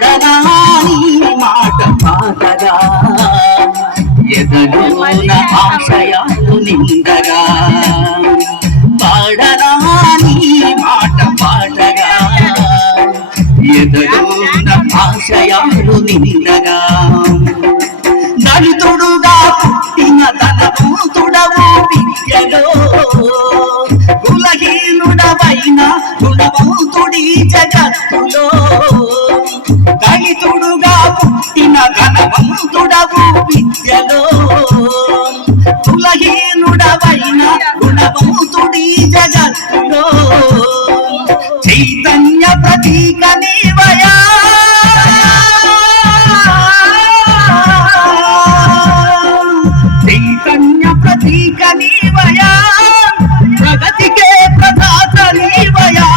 పాడనా నీ మాట పాటగా ఎదలోన ఆశయాలు నిండగా పాడనా నీ మాట పాటగా ఎదలోన ఆశయాలు నిండగా దళితుడుగా పుట్టిన ధనవంతుడవు విద్యలో కులహీనుడవైన గుణవంతుడి జగత్తులో దళితుడుగా పుట్టిన ధనవంతుడవు విద్యలో కులహీనుడవైన గుణవంతుడి జగత్తులో చైతన్య ప్రతీక నీవయా చైతన్య ప్రతీక నీవయా ప్రగతికే ప్రదాత నీవయా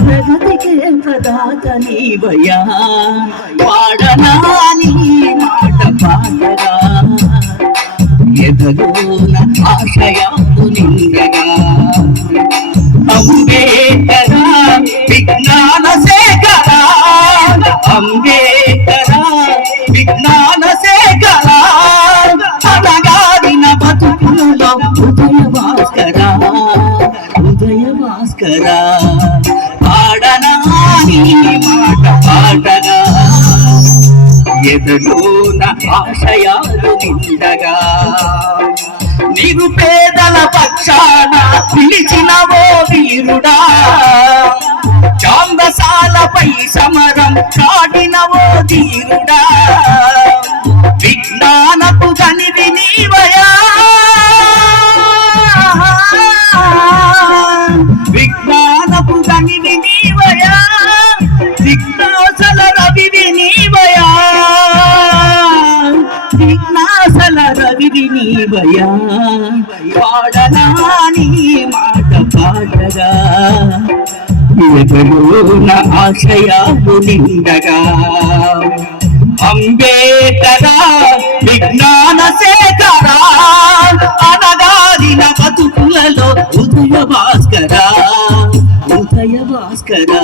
ప్రగతికే ప్రదాత నీవయా పాడనా నీ మాట పాడగా ఎదలోన ఆశయాలు నిండగా అంబేద్కరా విజ్ఞాన శేఖరా అంబేద్కరా విజ్ఞాన శేఖరా అనగారిన బతుకులలో ఉదయ భాస్కరా ఉదయ భాస్కరా పాడనా నీ మాట పాడగా ఎదలోన ఆశయాలు నిండగా నిరుపేదల పక్షాన పిలిచినవో వీరుడా చాందసాలపై సమరం చాటినవో ధీరుడా విజ్ఞానపు గనివి నీవయా విజ్ఞానపు గనివి నీవయా విఘ్నాసల రవివి నీవయా విఘ్నాసల రవివి నీవయా పాడనా నీ మాట పాడగా ఎదలోన ఆశయాలు నిండగా అంబేద్కరా విజ్ఞాన శేఖరా అనగారిన బతుకులలో ఉదయ భాస్కరా ఉదయ భాస్కరా